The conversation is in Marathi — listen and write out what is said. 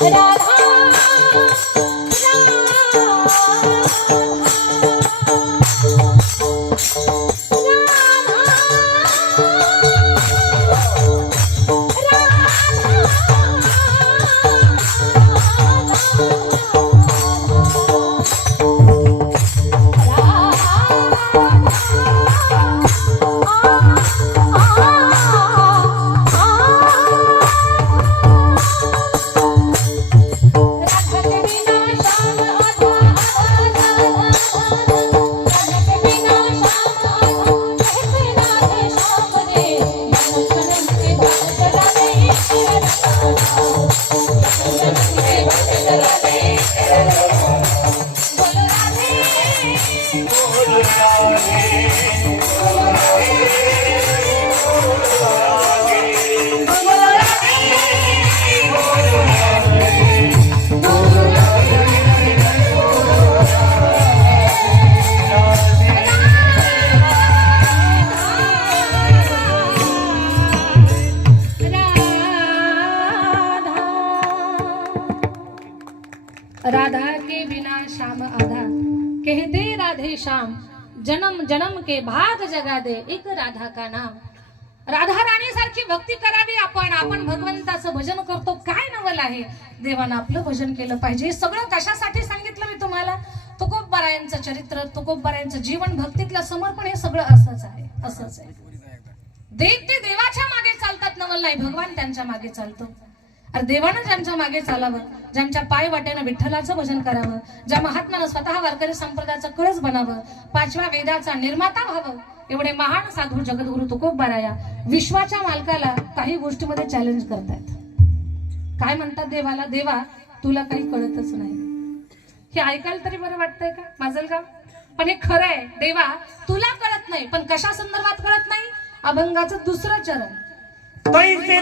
Ra Thank you. राधा के बिना श्याम आधा। कहते राधे श्याम जन्म जन्म के भाग जगा दे एक राधा का नाम। राधा राणी सारखी भक्ती करावी आपण आपण भगवंताचं भजन करतो काय नवल आहे? देवानं आपलं भजन केलं पाहिजे. हे सगळं कशासाठी सांगितलं मी तुम्हाला? तुकोबरायांचं चरित्र तुकोबरायांचं जीवन भक्तीतलं समर्पण हे सगळं असंच आहे असंच आहे. देव ते देवाच्या मागे चालतात नवल नाही भगवान त्यांच्या मागे चालतो. अरे देवानं ज्यांच्या मागे चालावं ज्यांच्या पाय वाट्यानं विठ्ठलाचं भजन करावं ज्या महात्म्यानं स्वतः वारकरी संप्रदायाचं कळस बनावं पाचव्या वेदाचा निर्माता व्हावं एवढे महान साधू जगद्गुरु तुकोबाराया विश्वाच्या मालकाला काही गोष्टीमध्ये चॅलेंज करतायत. काय म्हणतात देवाला? देवा तुला काही कळतच नाही. हे ऐकायला तरी बरं वाटतंय का? माझं का पण हे खरं आहे देवा तुला कळत नाही पण कशा संदर्भात कळत नाही? अभंगाचं दुसरं चरण.